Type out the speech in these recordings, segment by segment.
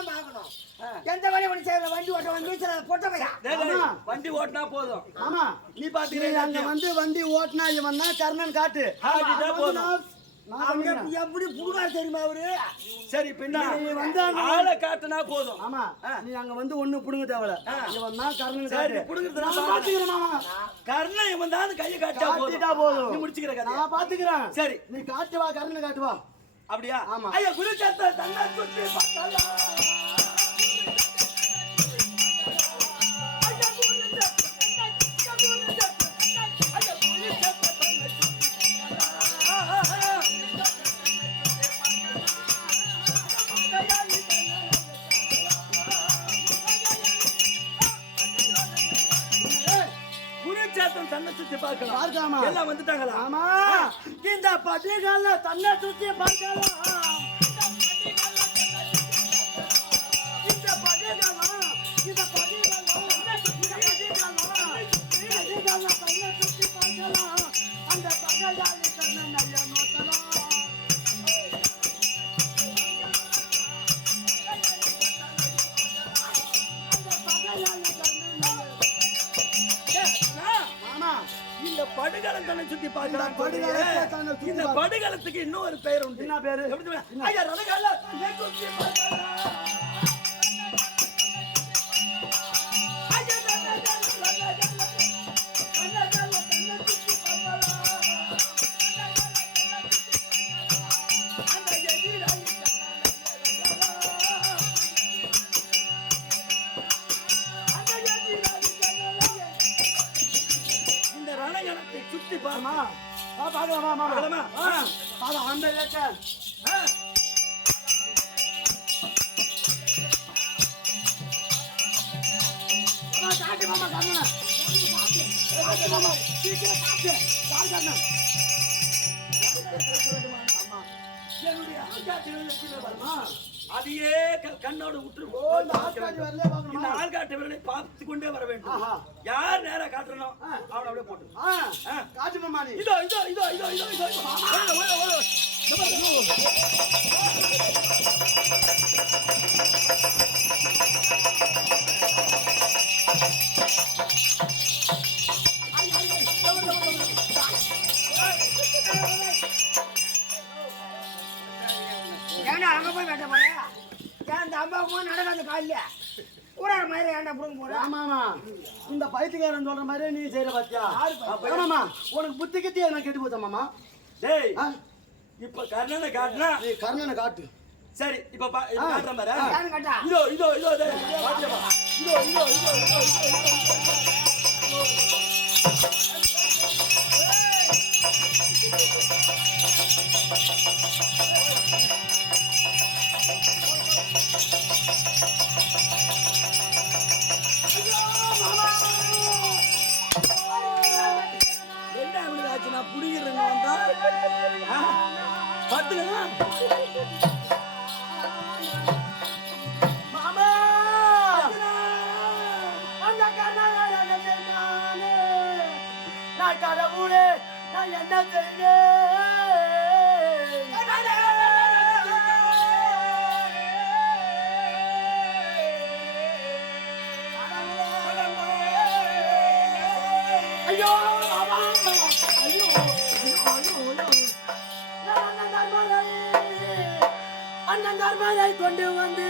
தான் பார்க்கணும். எந்த வேலையும் ஒண்ணு செய்யற வண்டி ஓட்ட வந்து பொட்டவையா வண்டி ஓட்டினா போதும். ஆமா நீ பாத்தீங்கன்னா அங்க வந்து வண்டி ஓட்டினா இவன் தான் கர்ணன் காட்டு எப்படி புடுவார் தெரியுமா அவரு? சரி பின்ன வந்து ஆளை காட்டுனா போதும். ஆமா நீ அங்க வந்து ஒண்ணு புடுங்க தேவல. இவன் தான் கர்ணன் காட்டு. புடுங்கிறது நான் பாத்துக்கிறேன் மாமா. கர்ணன் இவன் தான் கையை காட்டா போதும். நீ முடிச்சுக்கிற கதை. நான் பாத்துக்கிறேன். சரி நீ காட்டு வா கர்ணன் காட்டு வா. அப்படியா? ஆமா. ஐயா குருச்சேத்திர தன்னை சுத்தி பார்க்கலாம். தன்னை சுத்தி பார்க்கலாம். எல்லாம் வந்துட்டாங்களா? ஆமா இந்த பட்டிகால தன்னை சுத்தி பார்க்கலாம். அந்த பகையாளி கண்ணன் ஐயா நோக்கலாம். இந்த படுகளத்தை சுத்தி பார்க்கலாம். இந்த படுகளத்துக்கு இன்னொரு பெயர் உண்டு. என்ன பேரு? ஐயா ரதகால தன்னை சுத்தி பார்க்கலாம். சுத்தி பாமா பாக்கலாமா மாமா? பாதா அந்த ஏக்க காட்டு மாமா கண்ணா காட்டு மாமா சீக்கிரம் காட்டு காட்டு அம்மா என்னுடைய ஆள்காட்டுகளை கீழே வருமா? அதையே கண்ணோடு உற்று இந்த ஆள்காட்டு விரலை பார்த்து கொண்டே வர வேண்டும். யார் நேரா காட்டுறனோ அவனை அப்படியே போட்டு காட்டு மாமா. இதோ இதோ இதோ இதோ இதோ இதோ ஏன்னா அங்க போய் வெட்ட போற ஏன் இந்த அம்மாவுக்கு நடக்காத காலையில ஊராட மாதிரி ஏன்டா புடுங்க போற? ஆமாமா இந்த பைத்தியக்காரன் சொல்ற மாதிரி நீ செய்யற பாத்தியா? ஆமாமா உனக்கு புத்தி கித்தி என்ன கெட்டு போச்சா மாமா? டேய் இப்ப கர்ணனை காட்டுனா நீ கர்ணனை காட்டு. சரி இப்ப காட்டுற மாதிரி யாரு காட்டா? இதோ இதோ இதோ பாத்தியமா? இதோ இதோ இதோ என்ன அவனுக்கு ஆச்சு? நான் புடிக்கிறேன்னு வந்தா பாத்துக்கா மாமா அந்த கர்ணனை நான் கடவுளே நான் என்ன செய்வேன்? ஐயோ ஐயோ அண்ணன் தர்மரை கொண்டு வந்து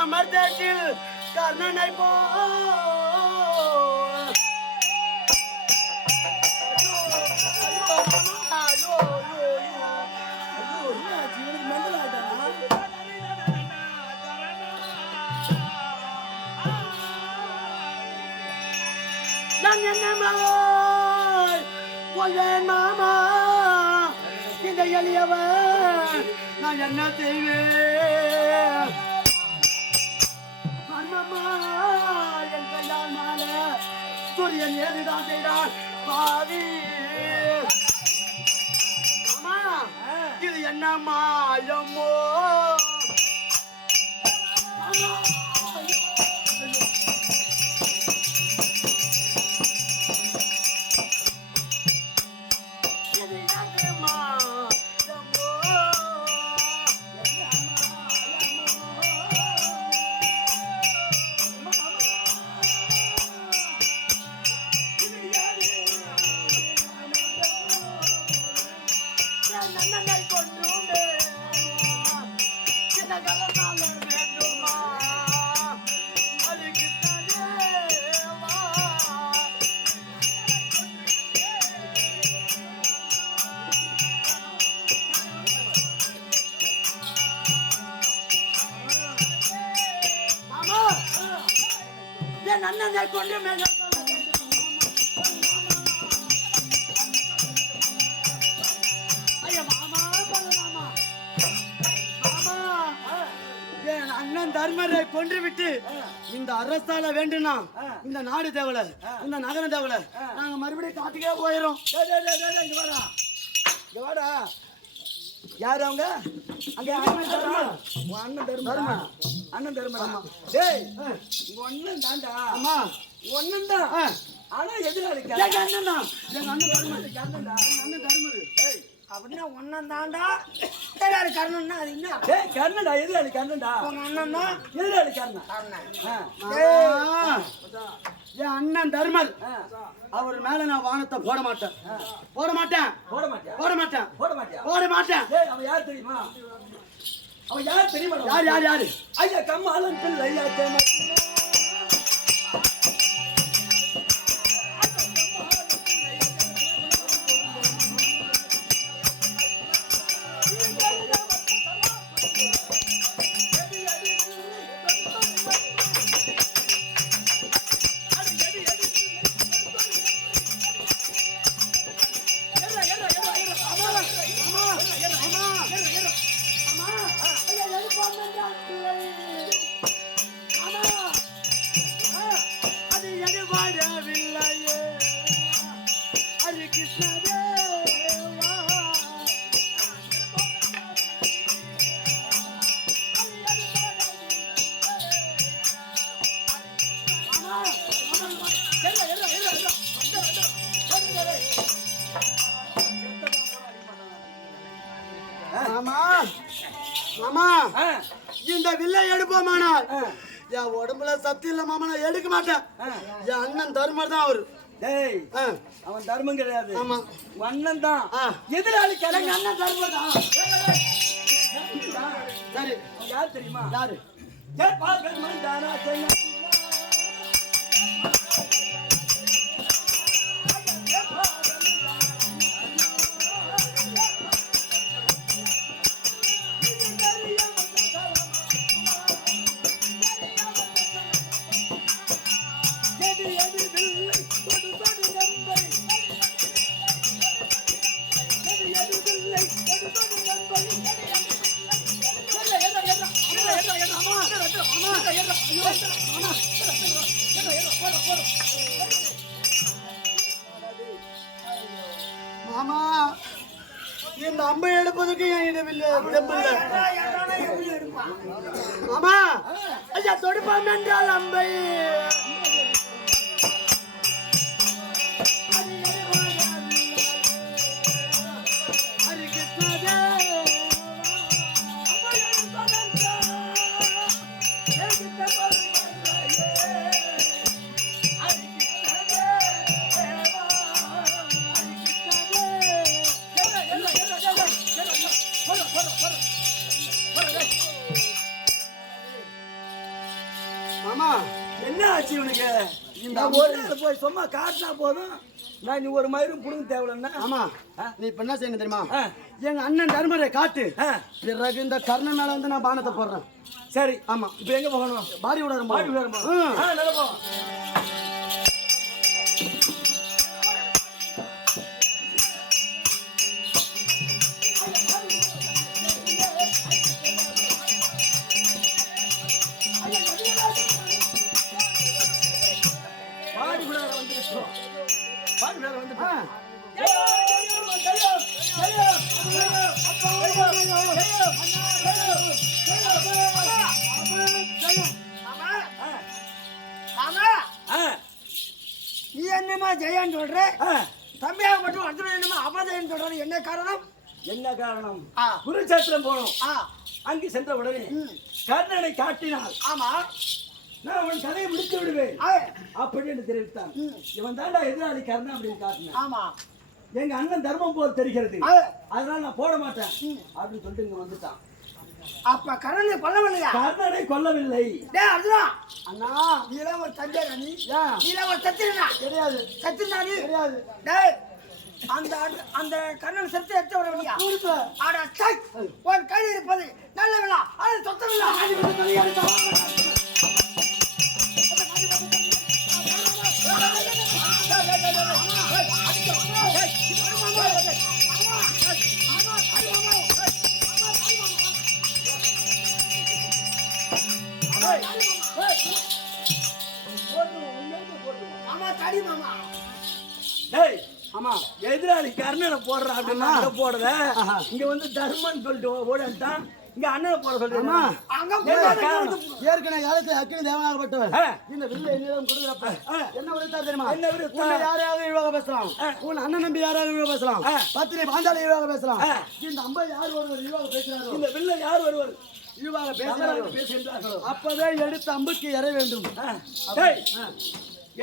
அமர்தத்தில் கர்ணனை போ நான் என்ன கொள்வேன் மாமா இந்த எளியவன் நான் என்ன செய்வேன்? மாமா என் கையால் மாலை சூரியன் ஏதுதான் செய்தான் பாவி. மாமா இது என்ன மாயமோ? என் அண்ணனை கொண்டு மேல என் அண்ணன் தர்மரை கொன்று விட்டு இந்த அரசால வேண்டுனா இந்த நாடு தேவல இந்த நகரம் தேவல நாங்க மறுபடியும் காட்டுக்கே போயிடும். இங்க வாடா. யாரு அவங்க? அங்க அண்ணன் தர்மன். உன் அண்ணன் தர்மன். அண்ணன் தர்மன். டேய், உங்க அண்ணன் தான்டா. ஆமா, ஒண்ணன் தான். ஆனா எதிராளி எங்க அண்ணன் தான். எங்க அண்ணன் தர்மன். அண்ணன் தர்மரு. டேய், அப்படின்னா ஒன்னும் தாண்டா எதிராளி கர்ணன்னா அது என்ன? டேய் கர்ணன்டா, எதிராளி கர்ணன்டா. உங்க அண்ணன் தான் எதிராளி கர்ணன். என் அண்ணன் தர்மர் அவர் மேல நான் வானத்தை போட மாட்டேன். போட மாட்டேன். போட மாட்டியா? போட மாட்டேன். போட மாட்டியா? போட மாட்டேன். டேய், அவன் யார் தெரியுமா? அவன் யார் தெரியுமா? யார் யார் யாரு? ஐயா கம்மாளன் பிள்ளை ஐயா தேமா. மாமா, இந்த வில்லை எடுப்போமானால் என் உடம்புல சத்து இல்ல மாமா, நான் எடுக்க மாட்டேன். என் அண்ணன் தர்மர் தான் அவரு. டேய், அவன் தர்மம் கிடையாது. ஆமா, அண்ணன் தான். எதிராளி எங்க அண்ணன் தர்மர் தான். சரி, யார் தெரியுமா? யாரு? மாமா, இந்த அம்பை எடுப்பதற்கு என் இடமில்லை. மாமா, ஐயா தொடுப்பான் என்றால் அம்பை மாமா, என்ன ஆச்சு இவனுக்கு? இந்த ஒரு போய் சும்மா காட்டினா போதும். நான் நீ ஒரு மயிரும் புடுங்க தேவையில்லைன்னா. ஆமா, நீ இப்ப என்ன செய்யணும் தெரியுமா? எங்க அண்ணன் தர்மரை காட்டு. பிறகு இந்த கர்ணன் மேல வந்து நான் பானத்தை போடுறேன். சரி. ஆமா, இப்ப எங்க போகணும்? பாடி விட பாடி விட நல்ல நீ என்னமா ஜெயான்னு சொல்ற? தம்பியாக மட்டும் அர்ஜுனன் என்னமா அபஜயன்னு சொல்றது என்ன காரணம்? என்ன காரணம்? குருச்சேத்திரம் போனோம். அங்கு சென்ற உடனே கர்ணனை காட்டினால் ஆமா நான் அவன் கதையை முடித்து விடுவேன் அப்படின்னு தெரிவித்தான். இவன் தாண்டா எதிராளி கர்ணன் அப்படின்னு காட்டினான். ஆமா, எங்க அண்ணன் தர்மம் போல் தெரிகிறது, அதனால நான் போட மாட்டேன் அப்படின்னு சொல்லிட்டு இங்க வந்துட்டான். அப்ப கர்ணனை கொல்லவில்லையா? கர்ணனை கொல்லவில்லை. டேய் அர்ஜுனா, அண்ணா, நீலாம் ஒரு தந்தையா? நீ ஏன் நீலாம் ஒரு சத்திரனா? தெரியாது. சத்திரனா நீ? தெரியாது. டேய், அந்த கர்ணன் செத்து எடுத்து வர வழியா? ஆடா சக், ஒரு கையில் இருப்பது நல்ல விழா, அது சொத்த விழா. ஏய், ஏய். போட்டுருவோம், உண்மையாவே போட்டுருவோம். மாமா தடி மாமா. டேய், ஆமா எதிராளி கர்ணனை போடுற அப்படின்னா அங்க போடுற இங்க வந்து தர்மன் சொல்லிட்டு ஓடிட்டான் இங்க அண்ணனை போட சொல்றேன் அங்க போய் ஏற்கனவே காலத்துல அக்கினி தேவனாகப்பட்டவர் ஆ. இந்த வில்லை என்னிடம் கொடுக்குறப்ப என்ன விடுத்தார் தெரியுமா? என்ன விடுத்தார்? உன்னை யாரையாவது இழிவாக பேசலாம், உன் அண்ணன் நம்பி யாராவது இழிவாக பேசலாம், பத்தினி பாஞ்சாலி இழிவாக பேசலாம். இந்த அம்பை யார் ஒருவர் இழிவாக பேசுகிறாரோ, இந்த வில்ல யார் வருவார் இழிவாக பேசுகிறாரோ பேசுகின்றார்களோ அப்பவே எடுத்த அம்புக்கு எற வேண்டும். டேய்,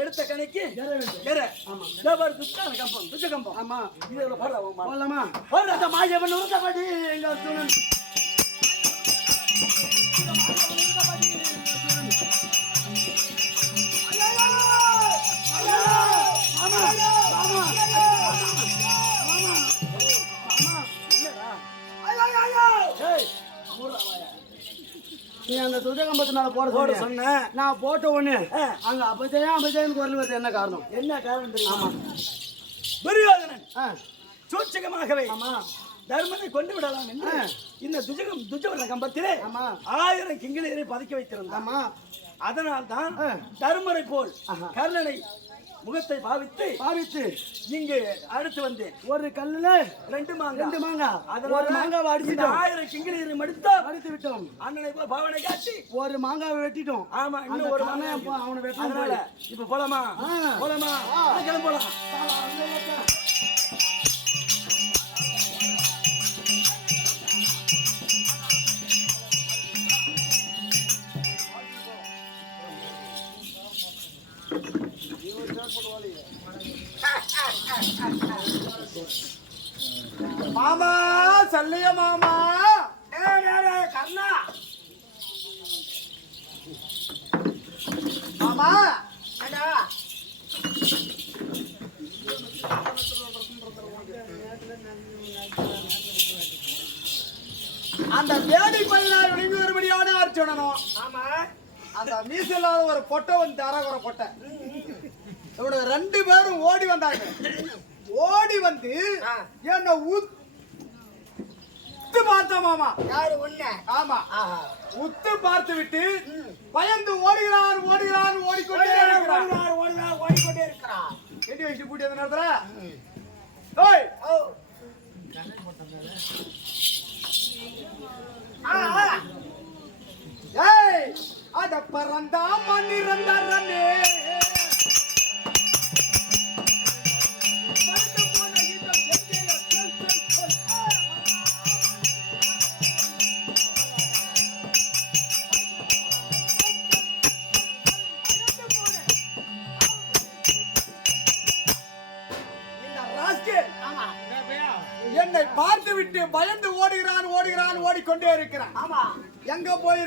எடுத்த கணக்கு எற வேண்டும். எற. ஆமா. தேவர் துஷ்ட கம்பம், துஷ்ட கம்பம். ஆமா இதுல போடுறா உமா. போடலாமா? போடுறா அந்த மாயவன் உருத்தபடி எங்க சுனன் டேய், மூடுறா வாயா. நீ அந்த துஜகம்பத்து மேல போட போட சொன்ன சொன்னேன். நான் போட்ட உடனே அங்க அபஜயம் குரல் வருது. என்ன காரணம்? என்ன காரணம் தெரியுமா? துரியோதனன் ஆ, சூட்சகமாகவே ஆமா தர்மனை கொண்டு விடலாம் என்று இந்த துஜவன கம்பத்திலே ஆமா 1000 கிங்கிலியரை பதுக்கி வைத்திருந்தான். ஆமா அதனால் தான் தர்மரை போல் கர்ணனை முகத்தை பாவித்து இங்கு அடுத்து வந்தேன். ஒரு கல்லுல 2 மாங்கா. 2 மாங்காய். அதனால ஒரு மாங்காவை அடிச்சிட்டோம், 1000 கிங்கிலியரை மடுத்தோம். அடித்து விட்டோம். அண்ணனை போய் பாவனை காட்டி ஒரு மாங்காவை வெட்டிட்டோம். ஆமா அந்த இன்னும் ஒரு கண்ணை மாங்காய் அவனை வெட்டணும். அதனால இப்ப போலாமா? போலாமா? கிளம்ப போலாம். மாமா சல்லைய மாமா. கர்ணா மாமா ஏண்டா அந்த வேடி பையனார் விளங்கி வரும்படியான அர்ச்சனனும் ஆமா அந்த மீசில்லாத ஒரு பொட்டை வந்து அரகுற பொட்டை இவனுக்கு 2 பேரும் ஓடி வந்தாங்க. ஓடி வந்து என்ன உத்து பார்த்த மாமா. யாரு ஒண்ணு ஆமா உத்து பார்த்து விட்டு பயந்து ஓடுகிறான் ஓடிக்கொண்டே இருக்கிறான். ஓடிக்கொண்டே இருக்கிறான். எட்டி வச்சு பூட்டி அந்த நேரத்துல ஓய் ஏய் அட பறந்தா மண்ணிறந்தாரனே என்னை பார்த்து விட்டு பயந்து ஓடுகிறான் ஓடிக்கொண்டே இருக்கிறான். ஆமா எங்க போய்